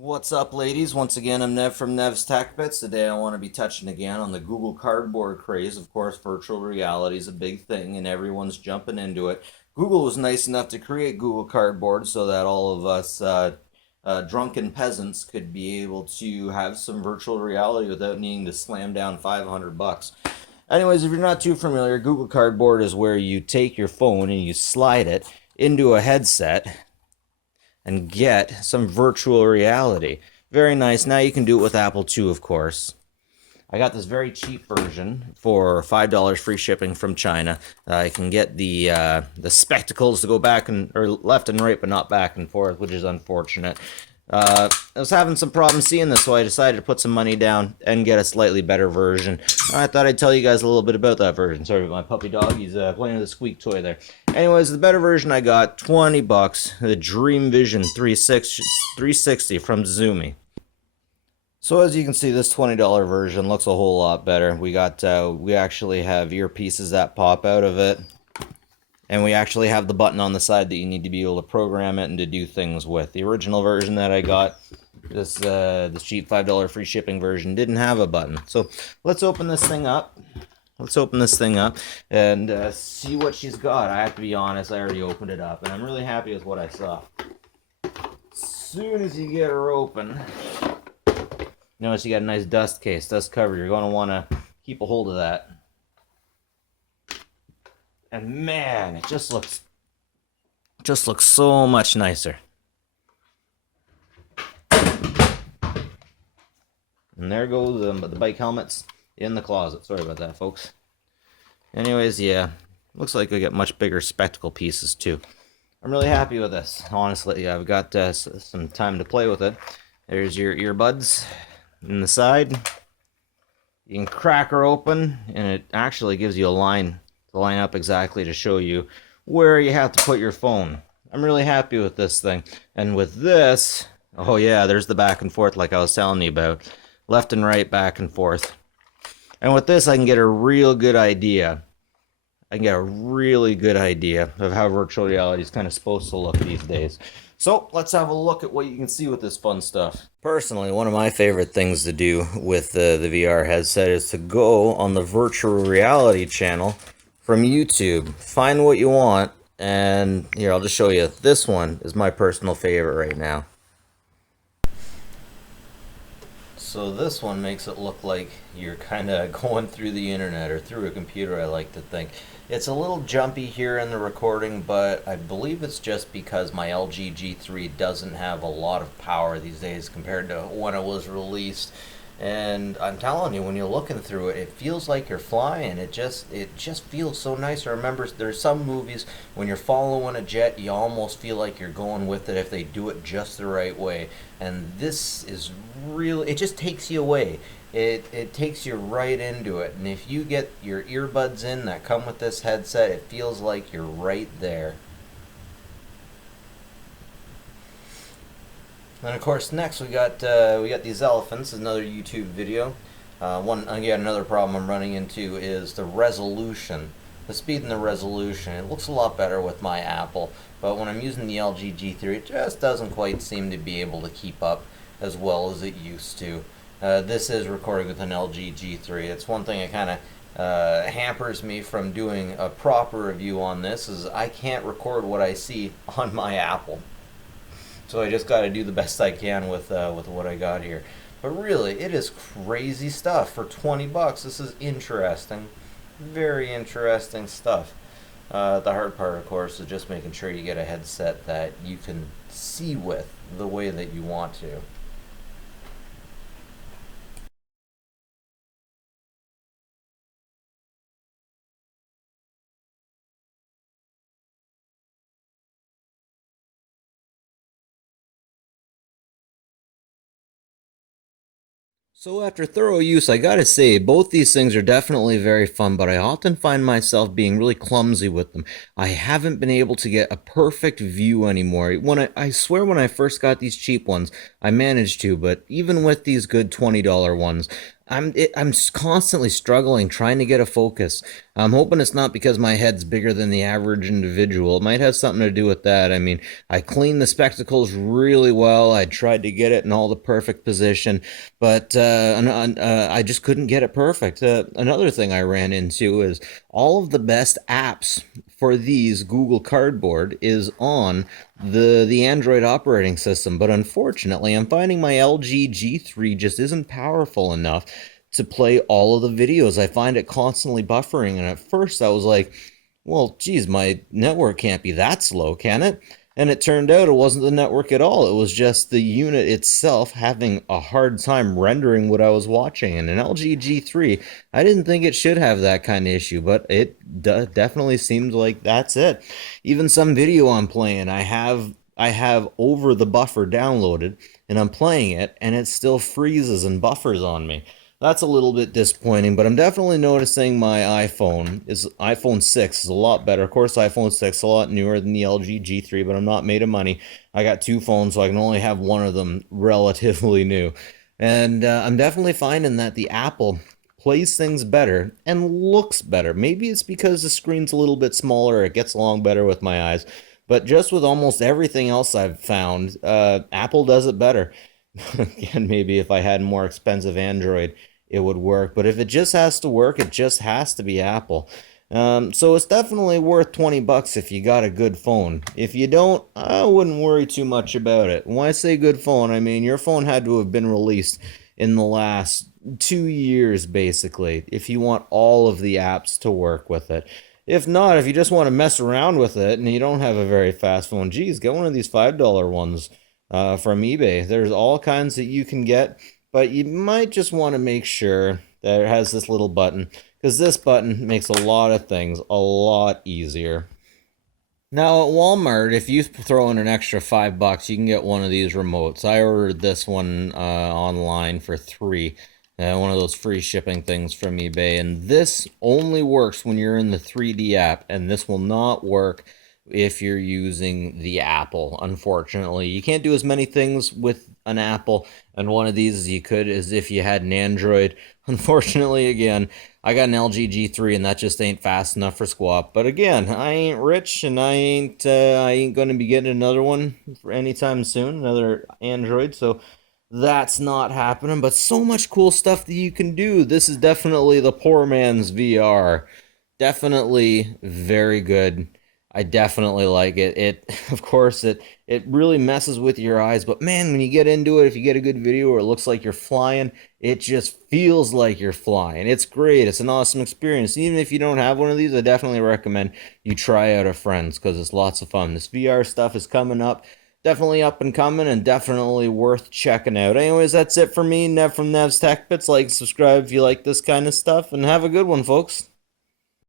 What's up, ladies? Once again, I'm Nev from Nev's Tech Bits. Today, I want to be touching again on the Google Cardboard craze. Of course, virtual reality is a big thing, and everyone's jumping into it. Google was nice enough to create Google Cardboard so that all of us drunken peasants could be able to have some virtual reality without needing to slam down 500 bucks. Anyways, if you're not too familiar, Google Cardboard is where you take your phone and you slide it into a headset and get some virtual reality. Very nice. Now you can do it with Apple too, of course. I got this very cheap version for $5 free shipping from China. I can get the spectacles to go back and or left and right, but not back and forth, which is unfortunate. I was having some problems seeing this, so I decided to put some money down and get a slightly better version. I thought I'd tell you guys a little bit about that version. Sorry about my puppy dog, he's playing with a squeak toy there. Anyways, the better version I got, 20 bucks, the Dream Vision 360 from tzumi. So as you can see, this $20 version looks a whole lot better. We actually have earpieces that pop out of it. And we actually have the button on the side that you need to be able to program it and to do things with. The original version that I got, this cheap $5 free shipping version, didn't have a button. So let's open this thing up. Let's open this thing up and see what she's got. I have to be honest, I already opened it up, and I'm really happy with what I saw. As soon as you get her open, notice you got a nice dust case, dust cover. You're going to want to keep a hold of that. And man, it just looks so much nicer. And there goes the bike helmets in the closet. Sorry about that, folks. Anyways, yeah, looks like I get much bigger spectacle pieces too. I'm really happy with this, honestly. I've got some time to play with it. There's your earbuds in the side. You can crack her open, and it actually gives you a line to line up exactly to show you where you have to put your phone. I'm really happy with this thing. And with this, oh yeah, there's the back and forth like I was telling you about. Left and right, back and forth. And with this, I can get a real good idea. I can get a really good idea of how virtual reality is kind of supposed to look these days. So let's have a look at what you can see with this fun stuff. Personally, one of my favorite things to do with the VR headset is to go on the virtual reality channel from YouTube. Find what you want, and here, I'll just show you. This one is my personal favorite right now. So this one makes it look like you're kind of going through the internet or through a computer, I like to think. It's a little jumpy here in the recording, but I believe it's just because my LG G3 doesn't have a lot of power these days compared to when it was released. And I'm telling you, when you're looking through it, it feels like you're flying. It just feels so nice. I remember there's some movies when you're following a jet, you almost feel like you're going with it if they do it just the right way. And this is really, it just takes you away. It takes you right into it. And if you get your earbuds in that come with this headset, it feels like you're right there. And of course, next we got these elephants. Another YouTube video. Another problem I'm running into is the resolution, the speed and the resolution. It looks a lot better with my Apple, but when I'm using the LG G3, it just doesn't quite seem to be able to keep up as well as it used to. This is recording with an LG G3. It's one thing that kind of hampers me from doing a proper review on this, is I can't record what I see on my Apple. So I just got to do the best I can with what I got here. But really, it is crazy stuff for 20 bucks. This is interesting, very interesting stuff. The hard part, of course, is just making sure you get a headset that you can see with the way that you want to. So after thorough use, I gotta say, both these things are definitely very fun, but I often find myself being really clumsy with them. I haven't been able to get a perfect view anymore. I swear when I first got these cheap ones, I managed to, but even with these good $20 ones, I'm constantly struggling trying to get a focus. I'm hoping it's not because my head's bigger than the average individual. It might have something to do with that. I mean, I cleaned the spectacles really well. I tried to get it in all the perfect position, but I just couldn't get it perfect. Another thing I ran into is all of the best apps for these Google Cardboard is on the Android operating system, but unfortunately, I'm finding my LG G3 just isn't powerful enough to play all of the videos. I find it constantly buffering, and at first I was like, well, geez, my network can't be that slow, can it? And it turned out it wasn't the network at all. It was just the unit itself having a hard time rendering what I was watching. And an LG G3, I didn't think it should have that kind of issue, but it definitely seems like that's it. Even some video I'm playing, I have over the buffer downloaded, and I'm playing it, and it still freezes and buffers on me. That's a little bit disappointing, but I'm definitely noticing my iPhone 6 is a lot better. Of course, iPhone 6 is a lot newer than the LG G3, but I'm not made of money. I got two phones, so I can only have one of them relatively new. And I'm definitely finding that the Apple plays things better and looks better. Maybe it's because the screen's a little bit smaller, it gets along better with my eyes. But just with almost everything else I've found, Apple does it better. Again, maybe if I had more expensive Android, it would work. But if it just has to work, it just has to be Apple. So it's definitely worth 20 bucks if you got a good phone. If you don't, I wouldn't worry too much about it. When I say good phone, I mean your phone had to have been released in the last 2 years, basically, if you want all of the apps to work with it. If not, if you just want to mess around with it and you don't have a very fast phone, geez, get one of these $5 ones from eBay. There's all kinds that you can get, but you might just want to make sure that it has this little button, because this button makes a lot of things a lot easier. Now at Walmart, if you throw in an extra $5, you can get one of these remotes. I ordered this one online for three. One of those free shipping things from eBay. And this only works when you're in the 3D app, and this will not work if you're using the Apple, unfortunately. You can't do as many things with an Apple and one of these as you could as if you had an Android. Unfortunately, again, I got an LG G3 and that just ain't fast enough for squat. But again, I ain't rich and I ain't going to be getting another one for anytime soon, another Android. So that's not happening, but so much cool stuff that you can do. This is definitely the poor man's VR. Definitely very good. I definitely like it. Of course, it really messes with your eyes, but man, when you get into it, if you get a good video where it looks like you're flying, it just feels like you're flying. It's great. It's an awesome experience. Even if you don't have one of these, I definitely recommend you try out a friend's because it's lots of fun. This VR stuff is coming up. Definitely up and coming and definitely worth checking out. Anyways, that's it for me, Nev from Nev's Tech Bits. Like, subscribe if you like this kind of stuff, and have a good one, folks.